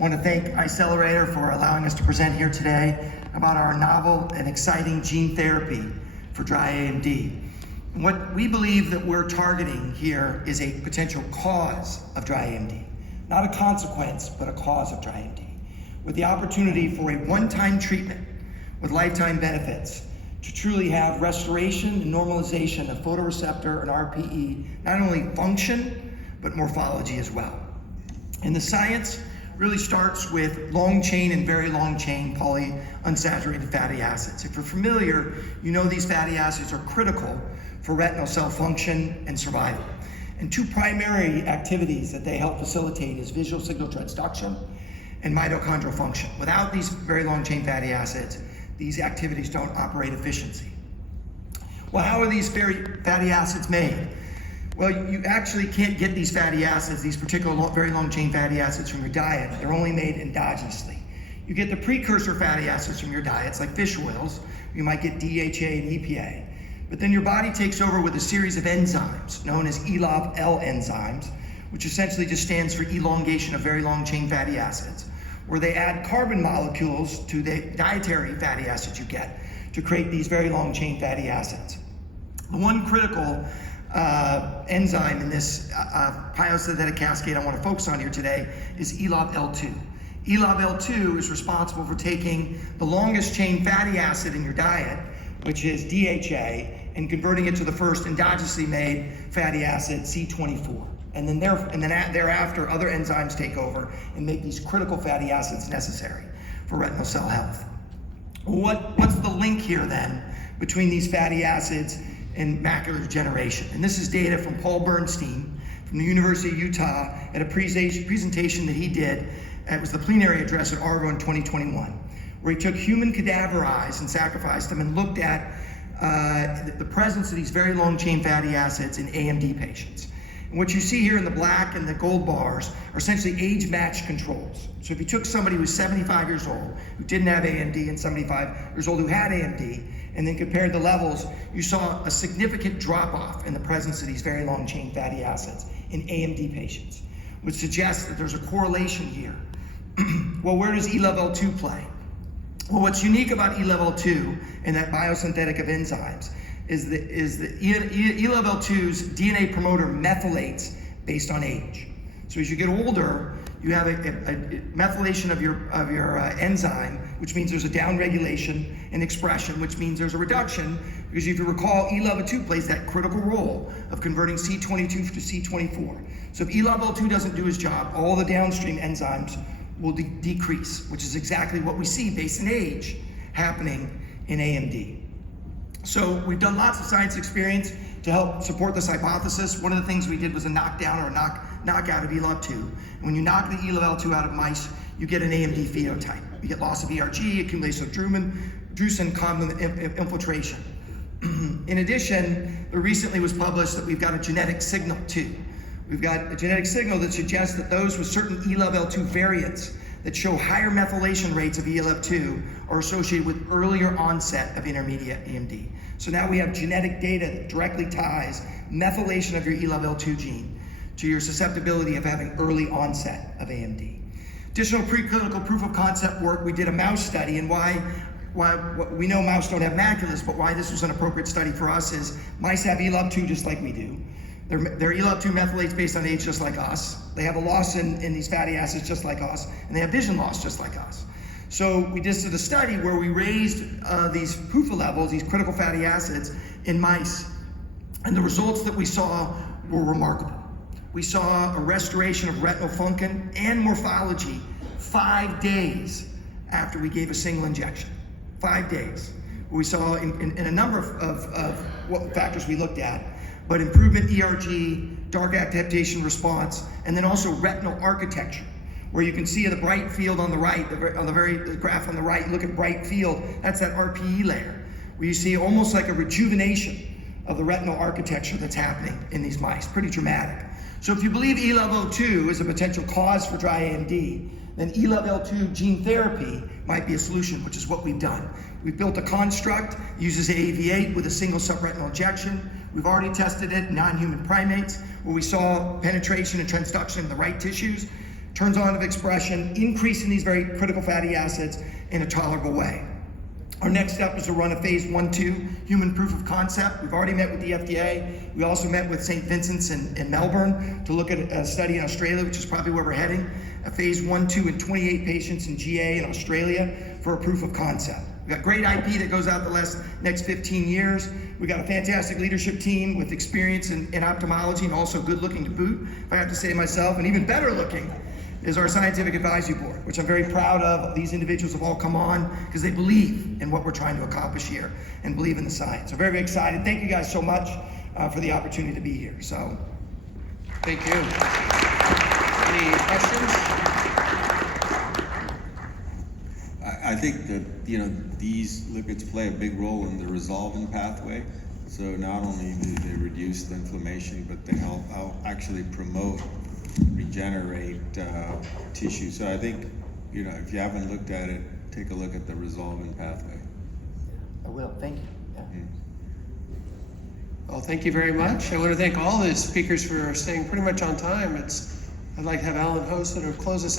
I want to thank Eyecelerator for allowing us to present here today about our novel and exciting gene therapy for dry AMD. What we believe that we're targeting here is a potential cause of dry AMD. Not a consequence, but a cause of dry AMD. With the opportunity for a one-time treatment with lifetime benefits to truly have restoration and normalization of photoreceptor and RPE, not only function, but morphology as well. And the science really starts with long chain and very long chain polyunsaturated fatty acids. If you're familiar, you know these fatty acids are critical for retinal cell function and survival. And two primary activities that they help facilitate is visual signal transduction and mitochondrial function. Without these very long chain fatty acids, these activities don't operate efficiently. Well, how are these fatty acids made? Well, you actually can't get these fatty acids, these particular very long chain fatty acids from your diet. They're only made endogenously. You get the precursor fatty acids from your diets, like fish oils. You might get DHA and EPA. But then your body takes over with a series of enzymes known as ELOV-L enzymes, which essentially just stands for elongation of very long chain fatty acids, where they add carbon molecules to the dietary fatty acids you get to create these very long chain fatty acids. The one critical enzyme in this biosynthetic cascade I want to focus on here today is ELOV-L2. ELOV-L2 is responsible for taking the longest chain fatty acid in your diet, which is DHA, and converting it to the first endogenously made fatty acid, C24. And then thereafter, other enzymes take over and make these critical fatty acids necessary for retinal cell health. What's the link here then between these fatty acids and macular degeneration? And this is data from Paul Bernstein from the University of Utah at a presentation that he did. It was the plenary address at ARVO in 2021, where he took human cadaver eyes and sacrificed them and looked at the presence of these very long chain fatty acids in AMD patients. And what you see here in the black and the gold bars are essentially age-matched controls. So if you took somebody who was 75 years old, who didn't have AMD, and 75 years old who had AMD, and then compared the levels, you saw a significant drop-off in the presence of these very long chain fatty acids in AMD patients, which suggests that there's a correlation here. Well, where does ELOV-L2 play? Well, what's unique about ELOV-L2 and that biosynthetic of enzymes is that ELOV-L2's DNA promoter methylates based on age. So as you get older, you have a methylation of your enzyme, which means there's a downregulation in expression, which means there's a reduction, because if you recall, ELOV-L2 plays that critical role of converting C22 to C24. So if ELOV-L2 doesn't do his job, all the downstream enzymes will decrease, which is exactly what we see based on age happening in AMD. So we've done lots of science experience to help support this hypothesis. One of the things we did was a knockdown or a knockout of ELOV-2. And when you knock the ELOV-L2 out of mice, you get an AMD phenotype. You get loss of ERG, accumulation of drusen complement infiltration. In addition, there recently was published that we've got a genetic signal too. We've got a genetic signal that suggests that those with certain ELOV-L2 variants that show higher methylation rates of ELOV-2 are associated with earlier onset of intermediate AMD. So now we have genetic data that directly ties methylation of your ELOV-L2 gene to your susceptibility of having early onset of AMD. Additional preclinical proof of concept work, we did a mouse study, and why we know mouse don't have maculas, but why this was an appropriate study for us is mice have ELOV-2 just like we do. Their ELOV-2 methylates based on age just like us. They have a loss in these fatty acids just like us, and they have vision loss just like us. So we just did a study where we raised these PUFA levels, these critical fatty acids, in mice, and the results that we saw were remarkable. We saw a restoration of retinal function and morphology 5 days after we gave a single injection. 5 days. We saw in a number of what factors we looked at, but improvement ERG, dark adaptation response, and then also retinal architecture, where you can see the bright field on the right, the graph on the right, you look at bright field, that's that RPE layer, where you see almost like a rejuvenation of the retinal architecture that's happening in these mice. Pretty dramatic. So if you believe ELOV-L2 is a potential cause for dry AMD, then ELOV-L2 gene therapy might be a solution, which is what we've done. We've built a construct, uses AAV8 with a single subretinal injection. We've already tested it in non-human primates, where we saw penetration and transduction in the right tissues, turns on of expression, increasing these very critical fatty acids in a tolerable way. Our next step is to run a phase 1/2 human proof of concept. We've already met with the FDA. We also met with St. Vincent's in Melbourne to look at a study in Australia, which is probably where we're heading. A phase 1/2 in 28 patients in GA in Australia for a proof of concept. We've got great IP that goes out the next 15 years. We've got a fantastic leadership team with experience in ophthalmology and also good looking to boot, if I have to say myself, and even better looking is our scientific advisory board, which I'm very proud of. These individuals have all come on because they believe in what we're trying to accomplish here and believe in the science. So very, very excited. Thank you guys so much for the opportunity to be here. So, thank you. Any questions? I think that, you know, these lipids play a big role in the resolving pathway. So not only do they reduce the inflammation, but they help actually promote, regenerate tissue. So I think, you know, if you haven't looked at it, take a look at the resolving pathway. I will. Thank you. Yeah. Well, thank you very much. I want to thank all the speakers for staying pretty much on time. I'd like to have Alan Host sort of close us out.